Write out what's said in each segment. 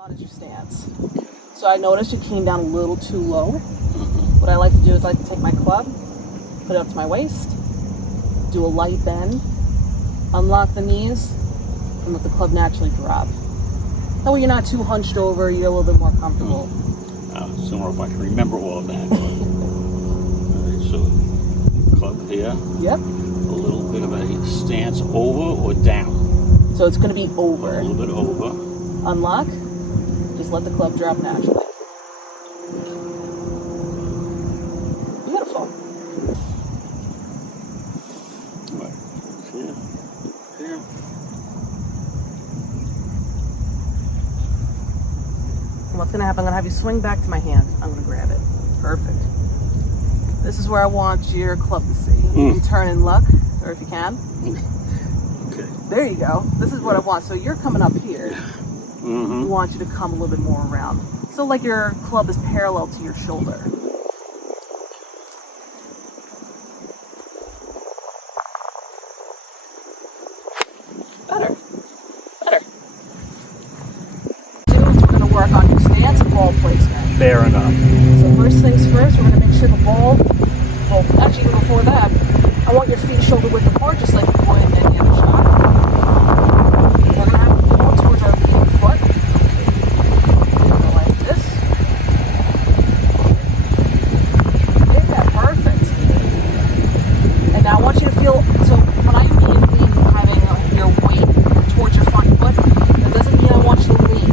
on is your stance. So I noticed you came down a little too low. What I like to do is I like to take my club, put it up to my waist, do a light bend, unlock the knees, and let the club naturally drop. That way you're not too hunched over, you're a little bit more comfortable. So if I can remember all of that. Alright, so club here. Yep. A little bit of a stance over or down. So it's going to be over. A little bit over. Unlock. Just let the club drop naturally. Beautiful. Right. Here. Here. And what's going to happen, I'm going to have you swing back to my hand. I'm going to grab it. Perfect. This is where I want your club to see. You turn and look, or if you can. Okay. There you go. This is what I want. So you're coming up here. I want you to come a little bit more around. So like your club is parallel to your shoulder. Better. Better. We're going to work on your stance and ball placement. Fair enough. So first things first, we're going to make sure the ball, well, actually even before that, I want your feet shoulder width apart, just like you would in any other shot. We're going to have the ball towards our leading foot. Go like this. Yeah, perfect. And now I want you to feel, so when I mean having your weight towards your front foot, that doesn't mean I want you to lean.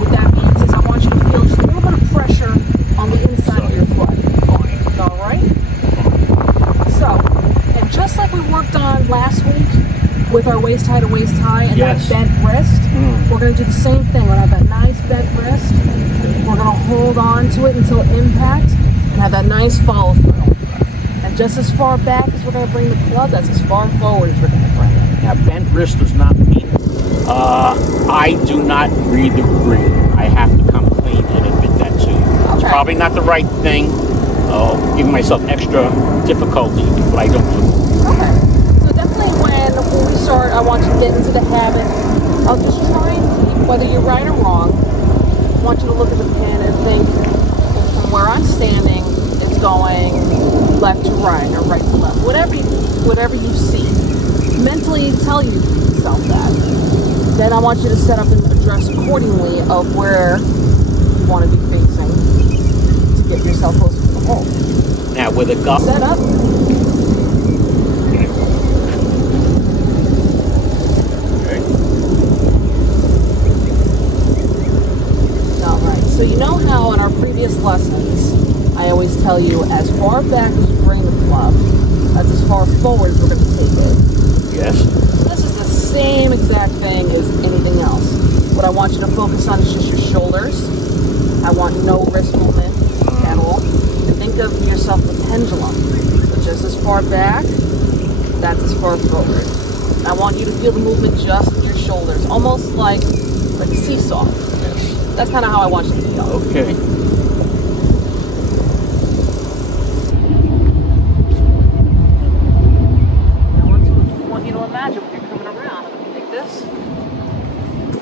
What that means is I want you to feel just a little bit of pressure on the inside of your foot. All right? So, and just like we worked on last week with our waist high to waist high and that bent wrist, we're going to do the same thing. We're going to have that nice bent wrist. We're going to hold on to it until impact and have that nice follow through. And just as far back as we're going to bring the club, that's as far forward as we're going to bring it. Now, bent wrist does not mean I do not read the green. I have to come clean and admit that too. It's probably not the right thing. Giving myself extra difficulty, but I don't do it. Okay. So definitely when we start, I want you to get into the habit of just trying to keep, whether you're right or wrong, I want you to look at the pin and think, from where I'm standing, it's going left to right or right to left. Whatever you see. Mentally tell yourself that. Then I want you to set up and address accordingly of where you want to be facing to get yourself closer to the hole. Now with a gut. Set up. Okay. Alright, so you know how in our previous lessons, I always tell you as far back as you bring the club, that's as far forward as we're going to take it. Yes. So this is the same exact thing as anything else. What I want you to focus on is just your shoulders. I want no wrist movement at all. Think of yourself as a pendulum. So just as far back, that's as far forward. I want you to feel the movement just in your shoulders, almost like a seesaw. That's kind of how I want you to feel. Okay. Now I want you to imagine when you're coming around. Like this.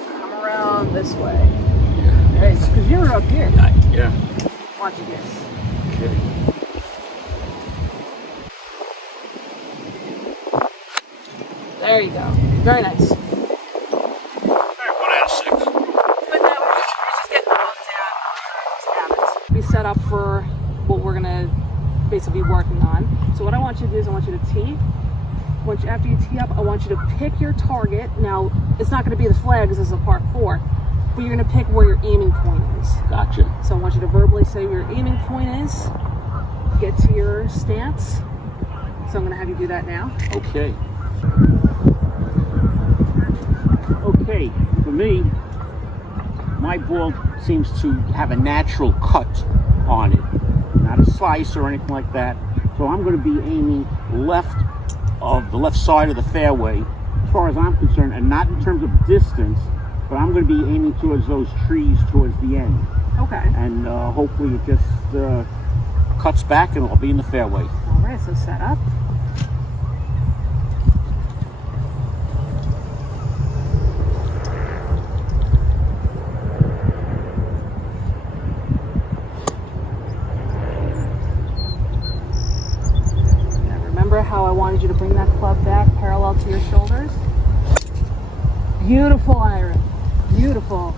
Come around this way. Hey, because you're up here. Yeah. Watch again. Okay. There you go. Very nice. All right, 1 out of 6. But now we're just getting the bones out. Be set up for what we're gonna basically be working on. So what I want you to do is I want you to tee. After you tee up, I want you to pick your target. Now it's not going to be the flag because this is a part 4, but you're going to pick where your aiming point is. Gotcha. So I want you to verbally say where your aiming point is. Get to your stance. So I'm going to have you do that now. Okay. Okay, for me, my ball seems to have a natural cut on it, not a slice or anything like that. So I'm going to be aiming left of the left side of the fairway, as far as I'm concerned, and not in terms of distance, but I'm going to be aiming towards those trees towards the end. Okay. And hopefully it just cuts back and I'll be in the fairway. All right, so set up. how I wanted you to bring that club back parallel to your shoulders. Beautiful, Iris. Beautiful.